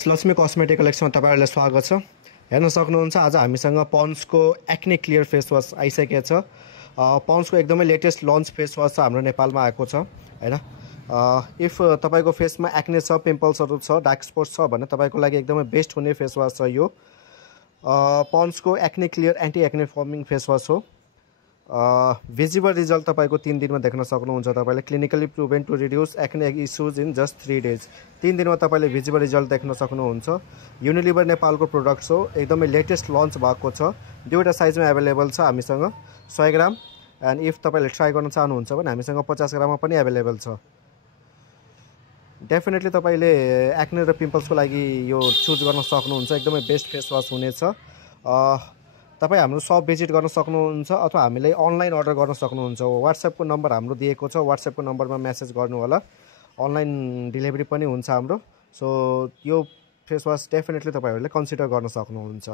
Lakshmi cosmetic कलेक्सनमा तपाईहरुलाई स्वागत छ। हेर्न सक्नुहुन्छ आज हामीसँग पन्ड्सको एक्ने क्लियर फेस वाश आइसकेको छ। पन्ड्सको एकदमै लेटेस्ट लन्च फेस वाश छ, हाम्रो नेपालमा आएको छ हैन। इफ तपाईको फेसमा एक्ने छ, पिम्पल्सहरु छ, डार्क स्पट्स छ भने तपाईको लागि एकदमै बेस्ट हुने फेस वाश छ यो। पन्ड्सको acne clear anti acne firming face wash हो। भिजिबल रिजल्ट तपाईको 3 दिनमा देख्न सक्नुहुन्छ। तपाईले clinically proven to reduce acne issues in just 3 days. 3 दिनमा तपाईले भिजिबल रिजल्ट देख्न सक्नुहुन्छ। युनिलिभर नेपालको प्रोडक्ट्स हो, एकदमै लेटेस्ट लन्च भएको छ। दुईवटा साइजमा अवेलेबल छ हामीसँग, 100 ग्राम एन्ड इफ तपाईले ट्राई गर्न चाहनुहुन्छ भने हामीसँग 50 ग्राममा पनि अवेलेबल छ। डेफिनेटली तपाईले एक्ने र पिम्पल्सको लागि यो चुज गर्न सक्नुहुन्छ। एकदमै बेस्ट फेस वाश हुनेछ। तपाई हाम्रो शप भिजिट गर्न सक्नुहुन्छ अथवा हामीले अनलाइन अर्डर गर्न सक्नुहुन्छ। व्हाट्सएपको नम्बर हाम्रो दिएको छ, व्हाट्सएपको नम्बरमा मेसेज गर्नु होला। अनलाइन डेलिभरी पनि हुन्छ हाम्रो। सो यो फेस वाश डेफिनेटली तपाईहरुले कन्सिडर गर्न सक्नुहुन्छ।